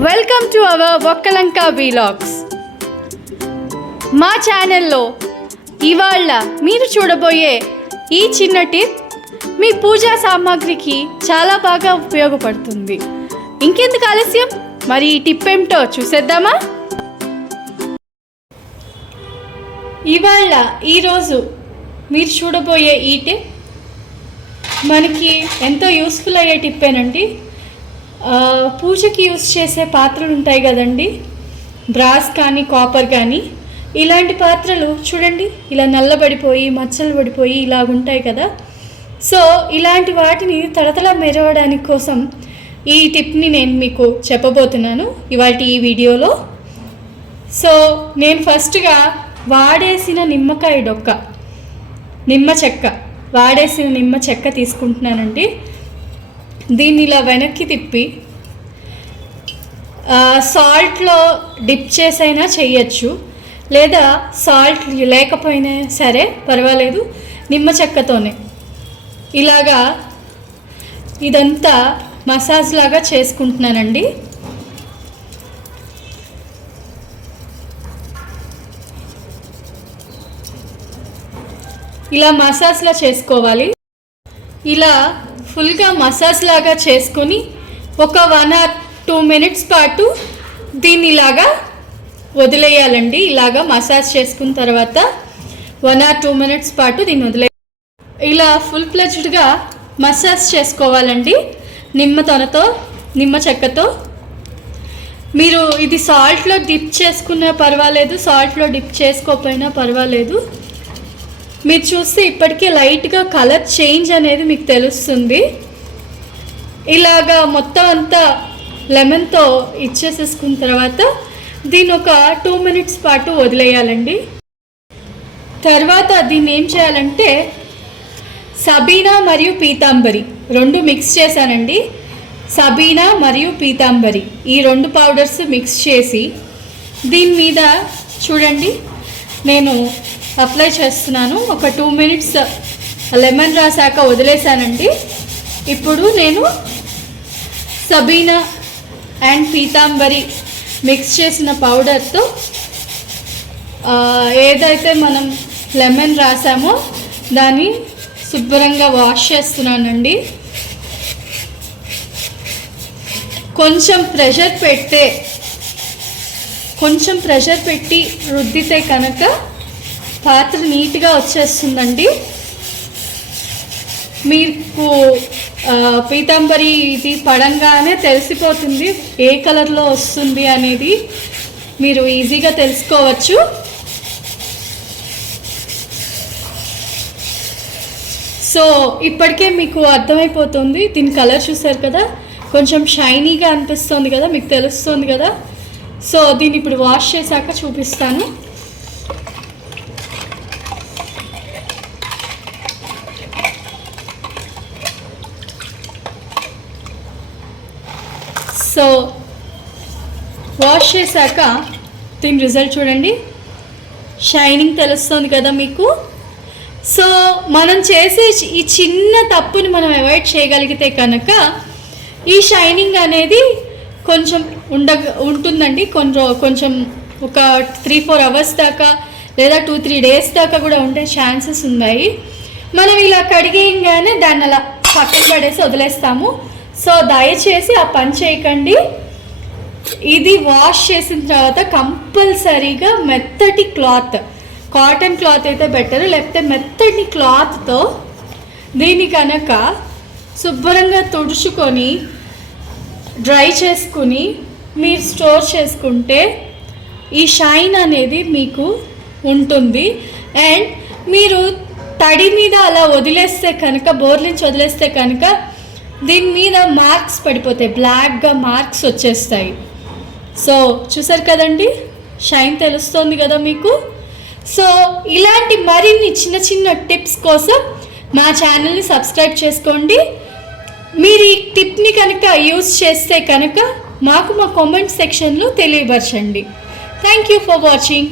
Welcome to our Vakkalanka vlogs. మా ఛానల్లో ఇవాళ మీరు చూడబోయే ఈ చిన్న టిప్ మీ పూజా సామాగ్రికి చాలా బాగా ఉపయోగపడుతుంది. ఇంకెందుకు ఆలస్యం, మరి ఈ టిప్ ఏమిటో చూసేద్దామా? ఈరోజు మీరు చూడబోయే ఈ టిప్ మనకి ఎంతో యూస్ఫుల్ అయ్యే టిప్పేనండి. పూజకి యూస్ చేసే పాత్రలు ఉంటాయి కదండి, బ్రాస్ కానీ కాపర్ కానీ, ఇలాంటి పాత్రలు చూడండి ఇలా నల్లబడిపోయి మచ్చలు పడిపోయి ఇలాగుంటాయి కదా. సో ఇలాంటి వాటిని తడతల మెరవడానికి కోసం ఈ టిప్ని నేను మీకు చెప్పబోతున్నాను ఇవాళ ఈ వీడియోలో. సో నేను ఫస్ట్గా వాడేసిన నిమ్మకాయ డొక్క, వాడేసిన నిమ్మ చెక్క తీసుకుంటున్నానండి. దీన్ని ఇలా వెనక్కి తిప్పి సాల్ట్లో డిప్ చేసైనా చేయొచ్చు, లేదా సాల్ట్ లేకపోయినా సరే పర్వాలేదు, నిమ్మ చెక్కతోనే ఇలాగా ఇదంతా మసాజ్ లాగా చేసుకుంటున్నానండి. ఇలా మసాజ్లా చేసుకోవాలి. ఇలా ఫుల్గా మసాజ్ లాగా చేసుకొని ఒక 1 or 2 minutes పాటు దీన్ని ఇలాగా వదిలేయాలండి. ఇలాగా మసాజ్ చేసుకున్న తర్వాత 1 or 2 minutes పాటు దీన్ని ఇలా ఫుల్ ప్లెజ్డ్గా మసాజ్ చేసుకోవాలండి నిమ్మ చెక్కతో. మీరు ఇది సాల్ట్లో డిప్ చేసుకున్నా పర్వాలేదు, సాల్ట్లో డిప్ చేసుకోకపోయినా పర్వాలేదు. మీరు చూస్తే ఇప్పటికే లైట్గా కలర్ చేంజ్ అనేది మీకు తెలుస్తుంది. ఇలాగా మొత్తం అంతా లెమన్తో ఇచ్చేసేసుకున్న తర్వాత దీన్ని ఒక 2 minutes పాటు వదిలేయాలండి. తర్వాత దీన్ని ఏం చేయాలంటే సబీనా మరియు పీతాంబరి 2 మిక్స్ చేశానండి. సబీనా మరియు పీతాంబరి ఈ 2 పౌడర్స్ మిక్స్ చేసి దీని మీద చూడండి నేను అప్లై చేస్తున్నాను. ఒక 2 minutes లెమన్ రాసాక వదిలేసానండి. ఇప్పుడు నేను సబీనా అండ్ పీతాంబరి మిక్స్ చేసిన పౌడర్తో ఏదైతే మనం లెమన్ రాసామో దాన్ని శుభ్రంగా వాష్ చేస్తున్నానండి. కొంచెం ప్రెషర్ పెట్టి రుద్దితే కనుక పాత్ర నీట్గా వచ్చేస్తుందండి. మీకు పీతాంబరి ఇది పడంగానే తెలిసిపోతుంది ఏ కలర్లో వస్తుంది అనేది మీరు ఈజీగా తెలుసుకోవచ్చు. సో ఇప్పటికే మీకు అర్థమైపోతుంది, దీని కలర్ చూసారు కదా, కొంచెం షైనీగా అనిపిస్తుంది కదా, మీకు తెలుస్తుంది కదా. సో దీన్ని ఇప్పుడు వాష్ చేశాక చూపిస్తాను. సో వాష్ చేశాక దీని రిజల్ట్ చూడండి, షైనింగ్ తెలుస్తుంది కదా మీకు. సో మనం చేసే ఈ చిన్న తప్పుని మనం అవాయిడ్ చేయగలిగితే కనుక ఈ షైనింగ్ అనేది కొంచెం ఉంటుందండి. కొంచెం ఒక 3-4 hours దాకా లేదా 2-3 days దాకా కూడా ఉండే ఛాన్సెస్ ఉన్నాయి. మనం ఇలా కడిగేయంగానే దాన్ని అలా పక్కన పడేసి వదిలేస్తాము. సో దయచేసి ఆ పని చేయకండి. ఇది వాష్ చేసిన తర్వాత కంపల్సరీగా మెత్తటి క్లాత్, కాటన్ క్లాత్ అయితే బెటర్, లేకపోతే మెత్తటి క్లాత్తో దీన్ని కనుక శుభ్రంగా తుడుచుకొని డ్రై చేసుకుని మీరు స్టోర్ చేసుకుంటే ఈ షైన్ అనేది మీకు ఉంటుంది. అండ్ మీరు తడి మీద అలా వదిలేస్తే కనుక, బోర్లించి వదిలేస్తే కనుక దీని మీద మార్క్స్ పడిపోతాయి, బ్లాక్గా మార్క్స్ వచ్చేస్తాయి. సో చూసారు కదండి, షైన్ తెలుస్తుంది కదా మీకు. సో ఇలాంటి మరిన్ని చిన్న టిప్స్ కోసం మా ఛానల్ని సబ్స్క్రైబ్ చేసుకోండి. మీరు ఈ టిప్ని కనుక యూజ్ చేస్తే కనుక మాకు మా కామెంట్ సెక్షన్లో తెలియపరచండి. Thank you for watching.